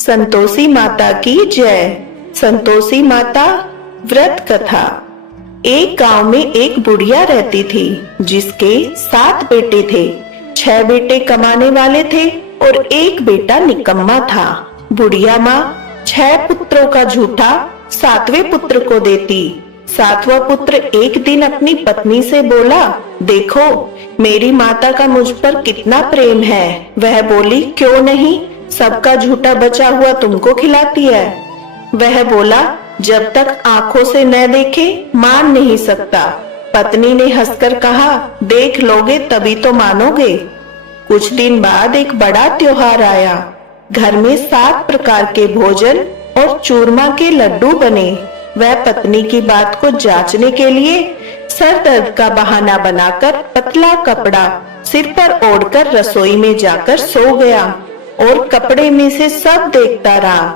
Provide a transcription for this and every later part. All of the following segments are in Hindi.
संतोषी माता की जय। संतोषी माता व्रत कथा। एक गांव में एक बुढ़िया रहती थी जिसके 7 बेटे थे। 6 बेटे कमाने वाले थे और एक बेटा निकम्मा था। बुढ़िया माँ 6 पुत्रों का झूठा 7वें पुत्र को देती। 7वां पुत्र एक दिन अपनी पत्नी से बोला, देखो मेरी माता का मुझ पर कितना प्रेम है। वह बोली, क्यों नहीं, सबका झूठा बचा हुआ तुमको खिलाती है। वह बोला, जब तक आंखों से न देखे मान नहीं सकता। पत्नी ने हंसकर कहा, देख लोगे तभी तो मानोगे। कुछ दिन बाद एक बड़ा त्योहार आया। घर में 7 प्रकार के भोजन और चूरमा के लड्डू बने। वह पत्नी की बात को जांचने के लिए सर दर्द का बहाना बनाकर पतला कपड़ा सिर पर ओढ़कर रसोई में जाकर सो गया और कपड़े में से सब देखता रहा।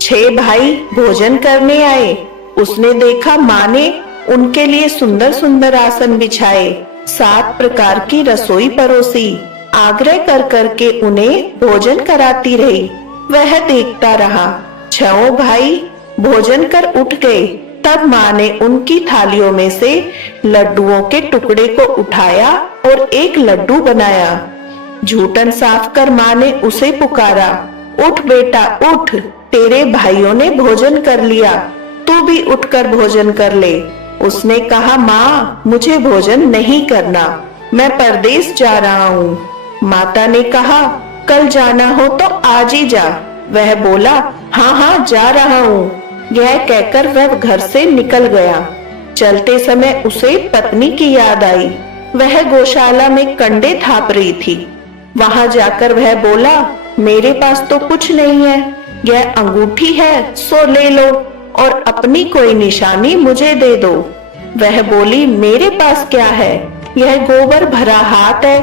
6 भाई भोजन करने आए। उसने देखा माँ ने उनके लिए सुंदर सुंदर आसन बिछाए, 7 प्रकार की रसोई परोसी, आग्रह कर करके उन्हें भोजन कराती रही। वह देखता रहा। 6 भाई भोजन कर उठ गए। तब माँ ने उनकी थालियों में से लड्डुओं के टुकड़े को उठाया और एक लड्डू बनाया। जूठन साफ कर माँ ने उसे पुकारा, उठ बेटा उठ, तेरे भाइयों ने भोजन कर लिया, तू भी उठकर भोजन कर ले। उसने कहा, माँ मुझे भोजन नहीं करना, मैं परदेश जा रहा हूँ। माता ने कहा, कल जाना हो तो आज ही जा। वह बोला, हाँ हाँ जा रहा हूँ। यह कहकर वह घर से निकल गया। चलते समय उसे पत्नी की याद आई। वह गौशाला में कंडे थाप रही थी। वहां जाकर वह बोला, मेरे पास तो कुछ नहीं है, यह अंगूठी है सो ले लो और अपनी कोई निशानी मुझे दे दो। वह बोली, मेरे पास क्या है, यह गोबर भरा हाथ है।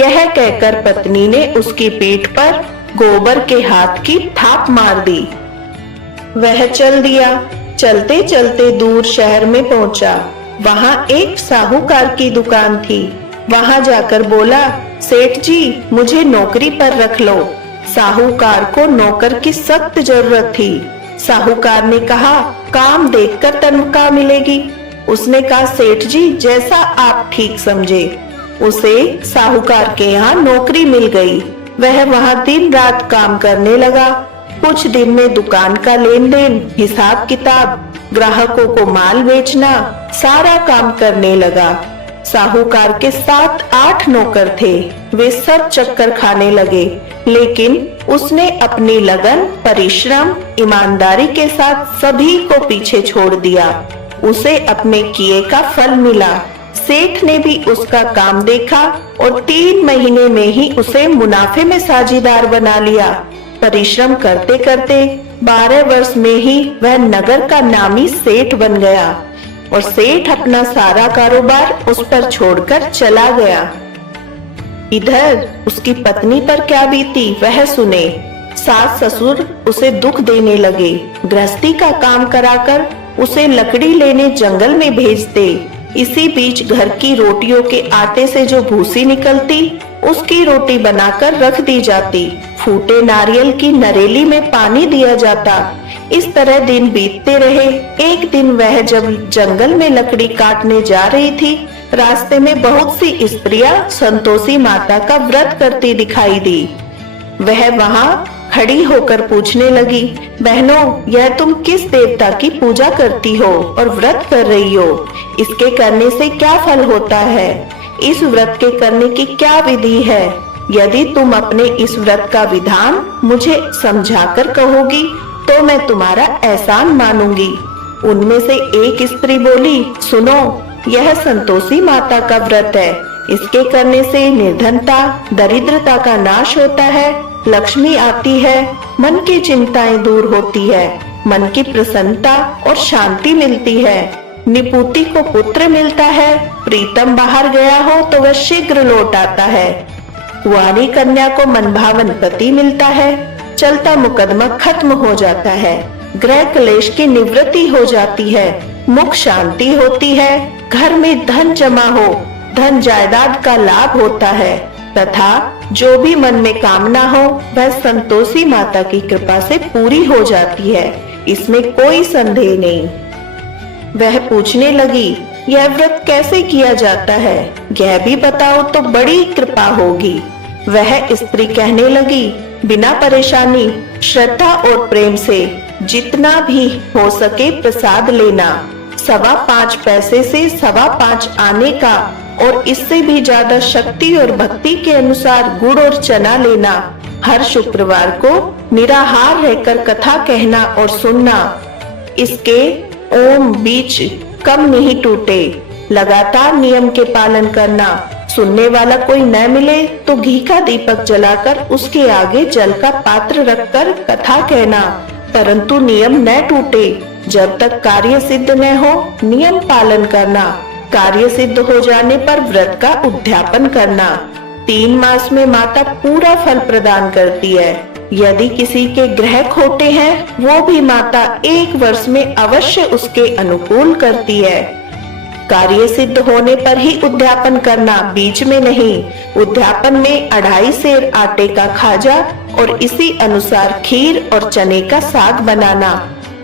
यह कहकर पत्नी ने उसकी पीठ पर गोबर के हाथ की थाप मार दी। वह चल दिया। चलते चलते दूर शहर में पहुंचा। वहां एक साहूकार की दुकान थी। वहां जाकर बोला, सेठ जी मुझे नौकरी पर रख लो। साहूकार को नौकर की सख्त जरूरत थी। साहूकार ने कहा, काम देखकर तनख्वाह मिलेगी। उसने कहा, सेठ जी जैसा आप ठीक समझे। उसे साहूकार के यहाँ नौकरी मिल गई। वह वहां दिन रात काम करने लगा। कुछ दिन में दुकान का लेन देन, हिसाब किताब, ग्राहकों को माल बेचना, सारा काम करने लगा। साहूकार के 7-8 नौकर थे। वे सब चक्कर खाने लगे, लेकिन उसने अपनी लगन, परिश्रम, ईमानदारी के साथ सभी को पीछे छोड़ दिया। उसे अपने किए का फल मिला। सेठ ने भी उसका काम देखा और 3 महीने में ही उसे मुनाफे में साझीदार बना लिया। परिश्रम करते करते 12 वर्ष में ही वह नगर का नामी सेठ बन गया और सेठ अपना सारा कारोबार उस पर छोड़कर चला गया। इधर उसकी पत्नी पर क्या बीती वह सुने। सास ससुर उसे दुख देने लगे। गृहस्थी का काम कराकर उसे लकड़ी लेने जंगल में भेजते। इसी बीच घर की रोटियों के आटे से जो भूसी निकलती उसकी रोटी बनाकर रख दी जाती। फूटे नारियल की नरेली में पानी दिया जाता। इस तरह दिन बीतते रहे। एक दिन वह जब जंगल में लकड़ी काटने जा रही थी, रास्ते में बहुत सी स्त्रियां संतोषी माता का व्रत करती दिखाई दी। वह वहां खड़ी होकर पूछने लगी, बहनों यह तुम किस देवता की पूजा करती हो और व्रत कर रही हो? इसके करने से क्या फल होता है? इस व्रत के करने की क्या विधि है? यदि तुम अपने इस व्रत का विधान मुझे समझाकर कहोगी तो मैं तुम्हारा एहसान मानूंगी। उनमें से एक स्त्री बोली, सुनो यह संतोषी माता का व्रत है। इसके करने से निर्धनता, दरिद्रता का नाश होता है, लक्ष्मी आती है, मन की चिंताएं दूर होती है, मन की प्रसन्नता और शांति मिलती है, निपुति को पुत्र मिलता है, प्रीतम बाहर गया हो तो वह शीघ्र लौट आता है, कुंवारी कन्या को मनभावन पति मिलता है, चलता मुकदमा खत्म हो जाता है, ग्रह क्लेश की निवृत्ति हो जाती है, मुख शांति होती है, घर में धन जमा हो, धन जायदाद का लाभ होता है तथा जो भी मन में कामना हो वह संतोषी माता की कृपा से पूरी हो जाती है, इसमें कोई संदेह नहीं। वह पूछने लगी, यह व्रत कैसे किया जाता है, यह भी बताओ तो बड़ी कृपा होगी। वह स्त्री कहने लगी, बिना परेशानी, श्रद्धा और प्रेम से जितना भी हो सके प्रसाद लेना, 5.25 पैसे से 5.25 आने का, और इससे भी ज्यादा शक्ति और भक्ति के अनुसार गुड़ और चना लेना। हर शुक्रवार को निराहार रहकर कथा कहना और सुनना। इसके ओम बीच कम नहीं टूटे। लगातार नियम के पालन करना। सुनने वाला कोई न मिले तो घी का दीपक जलाकर उसके आगे जल का पात्र रखकर कथा कहना, परंतु नियम न टूटे। जब तक कार्य सिद्ध न हो नियम पालन करना। कार्य सिद्ध हो जाने पर व्रत का उद्यापन करना। 3 मास में माता पूरा फल प्रदान करती है। यदि किसी के ग्रह खोटे हैं वो भी माता 1 वर्ष में अवश्य उसके अनुकूल करती है। कार्य सिद्ध होने पर ही उद्यापन करना, बीच में नहीं। उद्यापन में 2.5 सेर आटे का खाजा और इसी अनुसार खीर और चने का साग बनाना।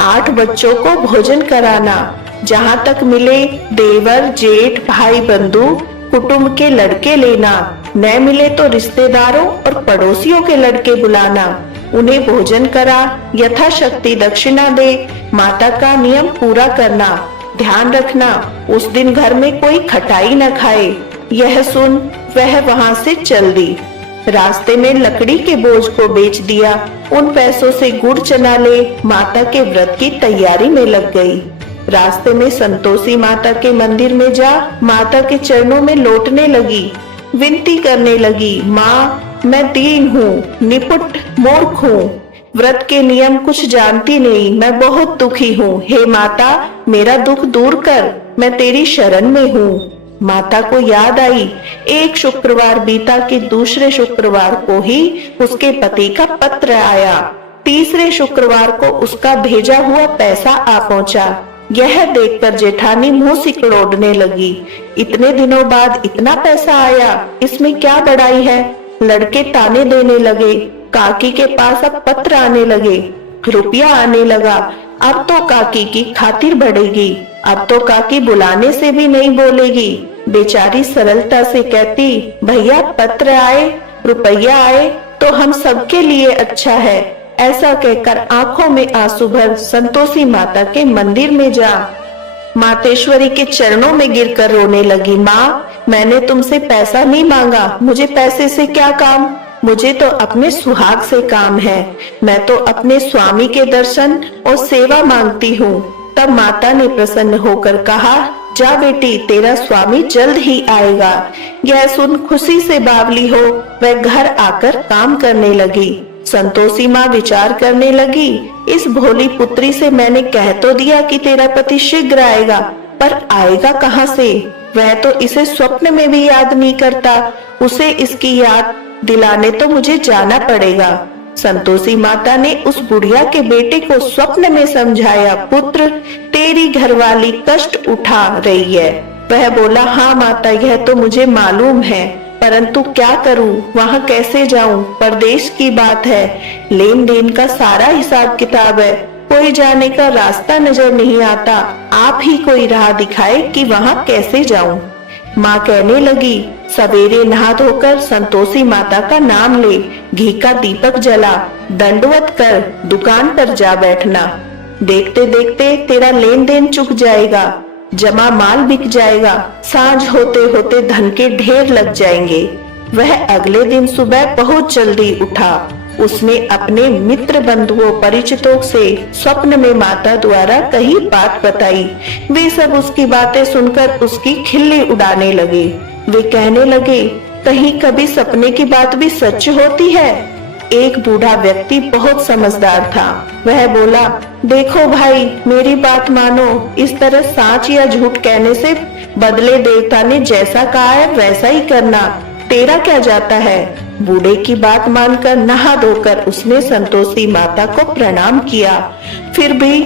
8 बच्चों को भोजन कराना। जहाँ तक मिले देवर, जेठ, भाई, बंधु, कुटुंब के लड़के लेना। न मिले तो रिश्तेदारों और पड़ोसियों के लड़के बुलाना। उन्हें भोजन करा, यथाशक्ति दक्षिणा दे। माता का नियम पूरा करना। ध्यान रखना उस दिन घर में कोई खटाई न खाए। यह सुन वह वहाँ से चल दी। रास्ते में लकड़ी के बोझ को बेच दिया। उन पैसों से गुड़ चना ले माता के व्रत की तैयारी में लग गई। रास्ते में संतोषी माता के मंदिर में जा माता के चरणों में लौटने लगी। विनती करने लगी, माँ मैं दीन हूँ, निपुट मूर्ख हूँ, व्रत के नियम कुछ जानती नहीं, मैं बहुत दुखी हूँ। हे माता मेरा दुख दूर कर, मैं तेरी शरण में हूँ। माता को याद आई, एक शुक्रवार बीता कि दूसरे शुक्रवार को ही उसके पति का पत्र आया। तीसरे शुक्रवार को उसका भेजा हुआ पैसा आ पहुंचा। यह देखकर जेठानी मुंह सिकुड़ने लगी। इतने दिनों बाद इतना पैसा आया, इसमें क्या बड़ाई है। लड़के ताने देने लगे। काकी के पास अब पत्र आने लगे, रुपया आने लगा। अब तो काकी की खातिर बढ़ेगी। अब तो काकी बुलाने से भी नहीं बोलेगी। बेचारी सरलता से कहती, भैया पत्र आए, रुपया आए तो हम सबके लिए अच्छा है। ऐसा कहकर आंखों में आंसू भर संतोषी माता के मंदिर में जा मातेश्वरी के चरणों में गिरकर रोने लगी। माँ मैंने तुमसे पैसा नहीं मांगा, मुझे पैसे से क्या काम, मुझे तो अपने सुहाग से काम है। मैं तो अपने स्वामी के दर्शन और सेवा मांगती हूँ। तब माता ने प्रसन्न होकर कहा, जा बेटी तेरा स्वामी जल्द ही आएगा। यह सुन खुशी से बावली हो वह घर आकर काम करने लगी। संतोषी माँ विचार करने लगी, इस भोली पुत्री से मैंने कह तो दिया कि तेरा पति शीघ्र आएगा, पर आएगा कहाँ से। वह तो इसे स्वप्न में भी याद नहीं करता। उसे इसकी याद दिलाने तो मुझे जाना पड़ेगा। संतोषी माता ने उस बुढ़िया के बेटे को स्वप्न में समझाया, पुत्र तेरी घरवाली कष्ट उठा रही है। वह बोला, हाँ माता यह तो मुझे मालूम है, परंतु क्या करूं, वहां कैसे जाऊं, परदेश की बात है, लेन देन का सारा हिसाब किताब है, कोई जाने का रास्ता नजर नहीं आता। आप ही कोई राह दिखाए कि वहां कैसे जाऊं। माँ कहने लगी, सवेरे नहा धोकर संतोषी माता का नाम ले, घी का दीपक जला, दंडवत कर दुकान पर जा बैठना। देखते देखते तेरा लेन देन चुक जाएगा, जमा माल बिक जाएगा, सांझ होते होते धन के ढेर लग जाएंगे। वह अगले दिन सुबह बहुत जल्दी उठा। उसने अपने मित्र बंधुओं परिचितों से स्वप्न में माता द्वारा कही बात बताई। वे सब उसकी बातें सुनकर उसकी खिल्ली उड़ाने लगे। वे कहने लगे, कहीं कभी सपने की बात भी सच होती है। एक बूढ़ा व्यक्ति बहुत समझदार था। वह बोला, देखो भाई मेरी बात मानो, इस तरह सच या झूठ कहने से बदले देवता ने जैसा कहा है वैसा ही करना, तेरा क्या जाता है। बूढ़े की बात मानकर नहा धोकर उसने संतोषी माता को प्रणाम किया। फिर भी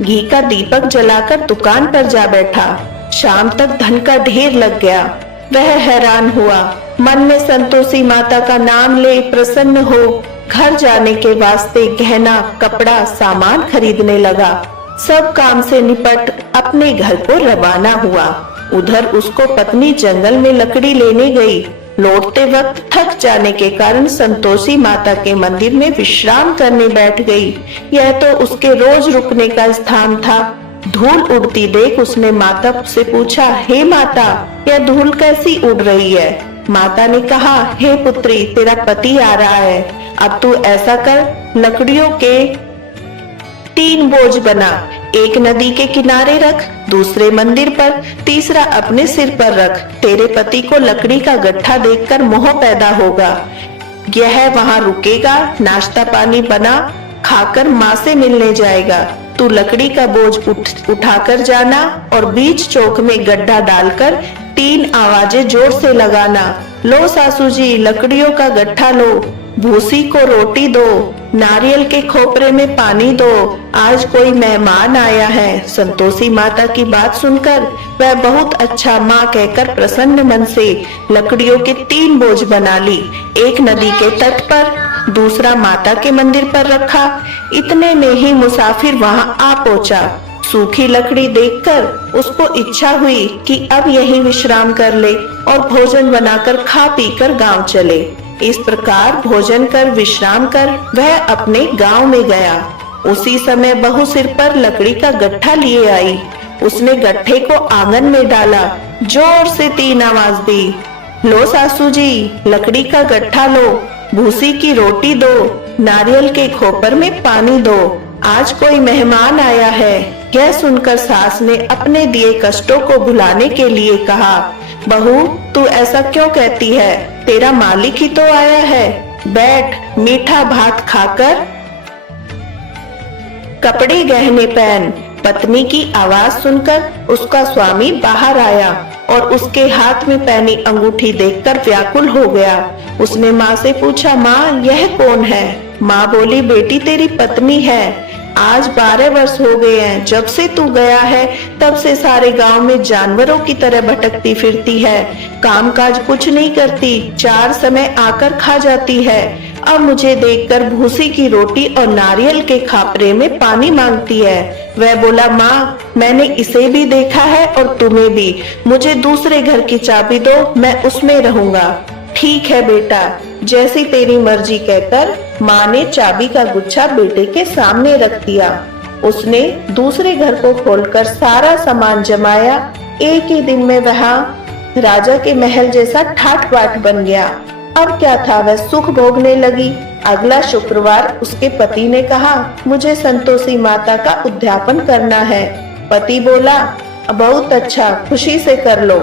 घी का दीपक जलाकर दुकान पर जा बैठा। शाम तक धन का ढेर लग गया। वह हैरान हुआ, मन में संतोषी माता का नाम ले प्रसन्न हो घर जाने के वास्ते गहना कपड़ा सामान खरीदने लगा। सब काम से निपट अपने घर को रवाना हुआ। उधर उसको पत्नी जंगल में लकड़ी लेने गई। लौटते वक्त थक जाने के कारण संतोषी माता के मंदिर में विश्राम करने बैठ गई। यह तो उसके रोज रुकने का स्थान था। धूल उड़ती देख उसने माता से पूछा, हे माता, यह धूल कैसी उड़ रही है? माता ने कहा, हे पुत्री, तेरा पति आ रहा है। अब तू ऐसा कर, लकड़ियों के 3 बोझ बना, एक नदी के किनारे रख, दूसरे मंदिर पर, तीसरा अपने सिर पर रख। तेरे पति को लकड़ी का गट्ठा देखकर मोह पैदा होगा। यह वहां रुकेगा, नाश्ता पानी बना खाकर माँ से मिलने जाएगा। तू लकड़ी का बोझ उठाकर जाना और बीच चौक में गड्ढा डालकर 3 आवाजें जोर से लगाना। लो सासू जी, लकड़ियों का गट्ठा लो, भूसी को रोटी दो, नारियल के खोपरे में पानी दो, आज कोई मेहमान आया है। संतोषी माता की बात सुनकर वह बहुत अच्छा माँ कहकर प्रसन्न मन से लकड़ियों के 3 बोझ बना ली। एक नदी के तट पर, दूसरा माता के मंदिर पर रखा। इतने में ही मुसाफिर वहां आ पहुंचा। सूखी लकड़ी देखकर उसको इच्छा हुई कि अब यहीं विश्राम कर ले और भोजन बनाकर खा पीकर गांव चले। इस प्रकार भोजन कर विश्राम कर वह अपने गांव में गया। उसी समय बहू सिर पर लकड़ी का गट्ठा लिए आई। उसने गट्ठे को आंगन में डाला, जोर से 3 आवाज दी, लो सासू जी, लकड़ी का गट्ठा लो, भूसी की रोटी दो, नारियल के खोपर में पानी दो, आज कोई मेहमान आया है। यह सुनकर सास ने अपने दिए कष्टों को भुलाने के लिए कहा, बहू, तू ऐसा क्यों कहती है? तेरा मालिक ही तो आया है। बैठ, मीठा भात खाकर कपड़े गहने पहन। पत्नी की आवाज सुनकर उसका स्वामी बाहर आया और उसके हाथ में पहनी अंगूठी देखकर व्याकुल हो गया। उसने माँ से पूछा, माँ, यह कौन है? माँ बोली, बेटी, तेरी पत्नी है। आज 12 वर्ष हो गए हैं। जब से तू गया है तब से सारे गांव में जानवरों की तरह भटकती फिरती है। काम काज कुछ नहीं करती, 4 समय आकर खा जाती है। अब मुझे देखकर भूसी की रोटी और नारियल के खापरे में पानी मांगती है। वह बोला, माँ, मैंने इसे भी देखा है और तुम्हें भी। मुझे दूसरे घर की चाबी दो, मैं उसमें रहूंगा। ठीक है बेटा, जैसी तेरी मर्जी कहकर माँ ने चाबी का गुच्छा बेटे के सामने रख दिया। उसने दूसरे घर को खोलकर सारा सामान जमाया। एक ही दिन में वहाँ राजा के महल जैसा ठाट बाट बन गया। अब क्या था, वह सुख भोगने लगी। अगला शुक्रवार उसके पति ने कहा, मुझे संतोषी माता का उद्यापन करना है। पति बोला, बहुत अच्छा, खुशी से कर लो।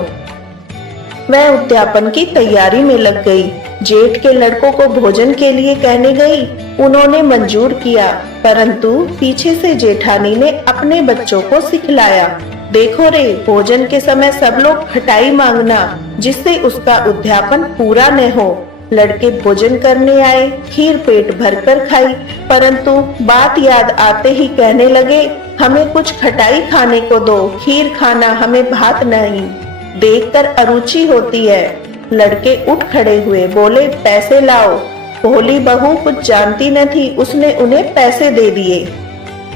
वह उद्यापन की तैयारी में लग गई। जेठ के लड़कों को भोजन के लिए कहने गई। उन्होंने मंजूर किया, परंतु पीछे से जेठानी ने अपने बच्चों को सिखलाया, देखो रे, भोजन के समय सब लोग खटाई मांगना, जिससे उसका उद्यापन पूरा न हो। लड़के भोजन करने आए, खीर पेट भरकर खाई, परंतु बात याद आते ही कहने लगे, हमें कुछ खटाई खाने को दो, खीर खाना, हमें भात नहीं। देखकर अरुचि होती है। लड़के उठ खड़े हुए, बोले, पैसे लाओ। भोली बहू कुछ जानती न थी, उसने उन्हें पैसे दे दिए।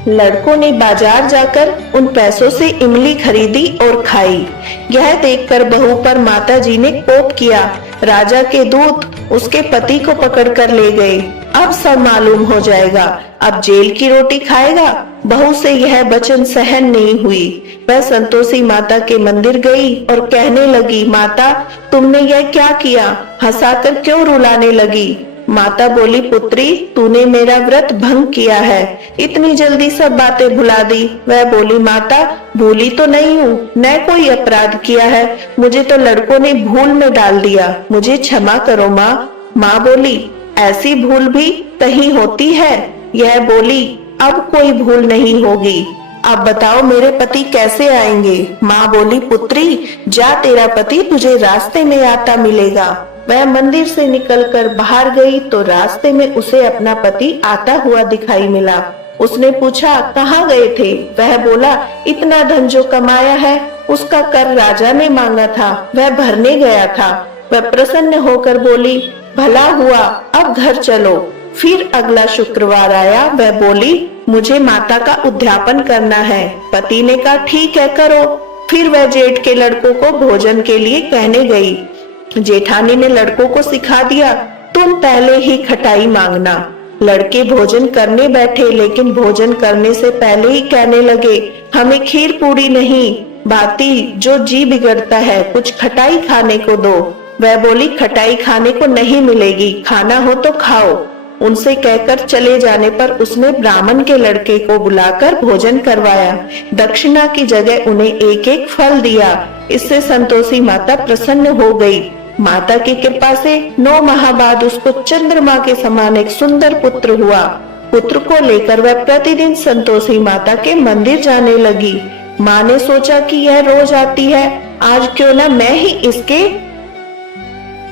लड़कों ने बाजार जाकर उन पैसों से इमली खरीदी और खाई। यह देखकर बहू पर माताजी ने कोप किया। राजा के दूत उसके पति को पकड़कर ले गए। अब सब मालूम हो जाएगा, अब जेल की रोटी खाएगा। बहू से यह वचन सहन नहीं हुई। वह संतोषी माता के मंदिर गई और कहने लगी, माता, तुमने यह क्या किया? हंसाकर क्यों रुलाने लगी? माता बोली, पुत्री, तूने मेरा व्रत भंग किया है, इतनी जल्दी सब बातें भुला दी। वह बोली, माता, भूली तो नहीं हूँ, न कोई अपराध किया है, मुझे तो लड़कों ने भूल में डाल दिया, मुझे क्षमा करो माँ। माँ बोली, ऐसी भूल भी कहीं होती है? यह बोली, अब कोई भूल नहीं होगी। अब बताओ मेरे पति कैसे आएंगे? माँ बोली, पुत्री, जा, तेरा पति तुझे रास्ते में आता मिलेगा। वह मंदिर से निकलकर बाहर गई तो रास्ते में उसे अपना पति आता हुआ दिखाई मिला। उसने पूछा, कहाँ गए थे? वह बोला, इतना धन जो कमाया है उसका कर राजा ने मांगा था, वह भरने गया था। वह प्रसन्न होकर बोली, भला हुआ, अब घर चलो। फिर अगला शुक्रवार आया, वह बोली, मुझे माता का उद्यापन करना है। पति ने कहा, ठीक है, करो। फिर वह जेठ के लड़कों को भोजन के लिए कहने गई। जेठानी ने लड़कों को सिखा दिया, तुम पहले ही खटाई मांगना। लड़के भोजन करने बैठे, लेकिन भोजन करने से पहले ही कहने लगे, हमें खीर पूरी नहीं, बाती जो जी बिगड़ता है, कुछ खटाई खाने को दो। वह बोली, खटाई खाने को नहीं मिलेगी, खाना हो तो खाओ। उनसे कहकर चले जाने पर उसने ब्राह्मण के लड़के को बुलाकर भोजन करवाया। दक्षिणा की जगह उन्हें एक एक फल दिया। इससे संतोषी माता प्रसन्न हो गई। माता की कृपा से 9 माह बाद उसको चंद्रमा के समान एक सुंदर पुत्र हुआ। पुत्र को लेकर वह प्रतिदिन संतोषी माता के मंदिर जाने लगी। माँ ने सोचा कि यह रोज आती है, आज क्यों ना मैं ही इसके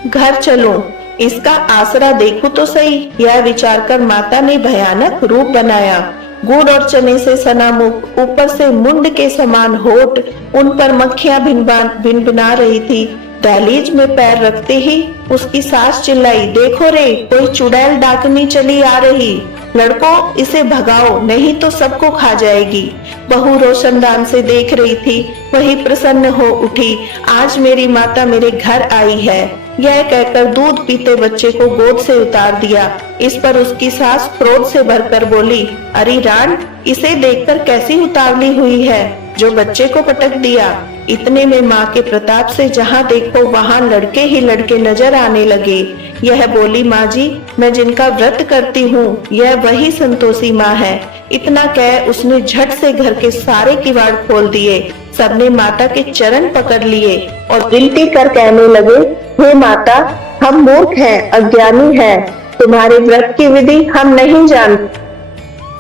घर चलूं, इसका आसरा देखूं तो सही। यह विचार कर माता ने भयानक रूप बनाया। गुड़ और चने से सना मुख, ऊपर से मुंड के समान होठ, उन पर मक्खियां भिनभिना रही थी। दहलीज में पैर रखते ही उसकी सास चिल्लाई, देखो रे, कोई चुड़ैल डाकनी चली आ रही, लड़कों इसे भगाओ, नहीं तो सबको खा जाएगी। बहू रोशनदान से देख रही थी, वही प्रसन्न हो उठी, आज मेरी माता मेरे घर आई है। यह कहकर दूध पीते बच्चे को गोद से उतार दिया। इस पर उसकी सास क्रोध से भरकर बोली, अरे रान, इसे देखकर कैसी उतावली हुई है, जो बच्चे को पटक दिया। इतने में माँ के प्रताप से जहाँ देखो वहाँ लड़के ही लड़के नजर आने लगे। यह बोली, माँ जी, मैं जिनका व्रत करती हूँ, यह वही संतोषी माँ है। इतना कह उसने झट से घर के सारे किवाड़ खोल दिए। सबने माता के चरण पकड़ लिए और विनती कर कहने लगे, हे माता, हम मूर्ख हैं, अज्ञानी हैं, तुम्हारे व्रत की विधि हम नहीं जानते।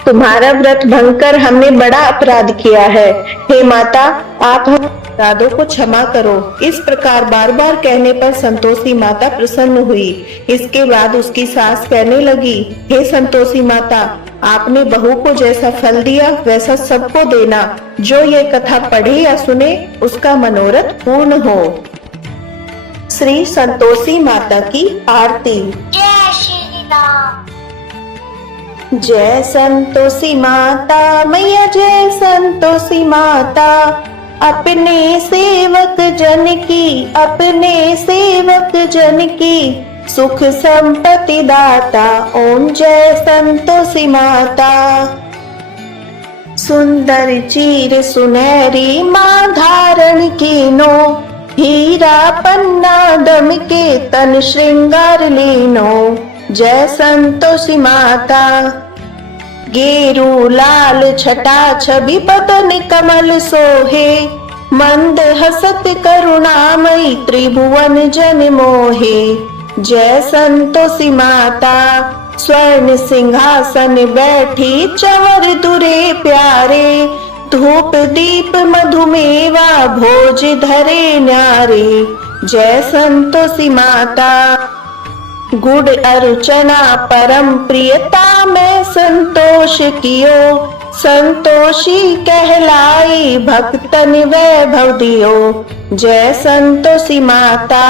तुम्हारा व्रत भंग कर हमने बड़ा अपराध किया है। हे माता, आप हम अपराधों को क्षमा करो। इस प्रकार बार बार कहने पर संतोषी माता प्रसन्न हुई। इसके बाद उसकी सास कहने लगी, हे संतोषी माता, आपने बहू को जैसा फल दिया वैसा सबको देना। जो ये कथा पढ़े या सुने उसका मनोरथ पूर्ण हो। श्री संतोषी माता की आरती। जय श्री राम। जय संतोषी माता मैया, जय संतोषी माता, अपने सेवक जन की, अपने सेवक जन की सुख संपत्ति दाता। ओम जय संतोषी माता। सुंदर चीर सुनहरी माँ धारण कीनो, हीरा पन्ना दम के तन श्रृंगार लीनो। जय संतोषी माता। गेरू लाल छटा छवि बदन कमल सोहे, मंद हसत करुणामयी त्रिभुवन जन मोहे। जय संतोषी माता। स्वर्ण सिंहासन बैठी चवर दुरे प्यारे, धूप दीप मधुमेवा भोज धरे न्यारे। जय संतोषी माता। गुड़ अर्चना परम प्रियता में संतोष कियो, संतोषी कहलाई भक्तन वैभव दियो। जय संतोषी माता।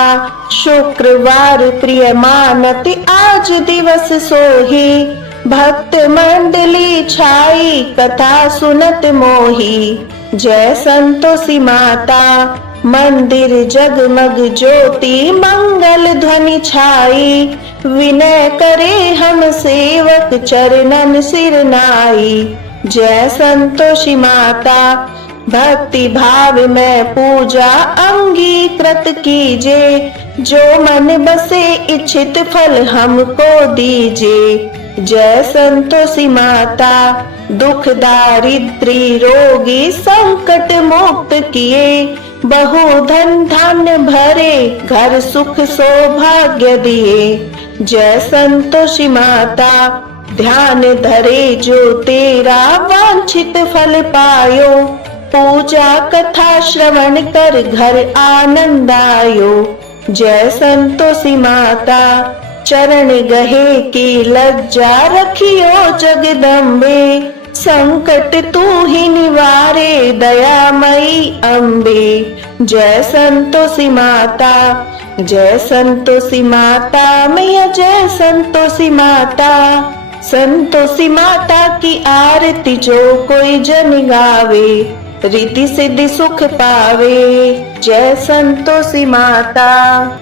शुक्रवार प्रिय मानत आज दिवस सोही, भक्त मंडली छाई कथा सुनत मोही। जय संतोषी माता। मंदिर जगमग ज्योति मंगल ध्वनि छाई, विनय करे हम सेवक चरणन सिर नाई। जय संतोषी माता। भक्ति भाव में पूजा अंगीकृत कीजे, जो मन बसे इच्छित फल हमको दीजे। जय संतोषी माता। दुख दारिद्री रोगी संकट मुक्त किए, बहु धन धान्य भरे घर सुख सौभाग्य दिए। जय संतोषी माता। ध्यान धरे जो तेरा वांछित फल पायो, पूजा कथा श्रवण कर घर आनंद आयो। जय संतोषी माता। चरण गहे की लज्जा रखियो जगदम्बे, संकट तू ही निवारे दयामयी अम्बे। जय संतोषी माता। जय संतोषी माता मैया जय संतोषी माता। संतोषी माता की आरती जो कोई जन गावे, रिद्धि सिद्धि सुख पावे। जय संतोषी माता।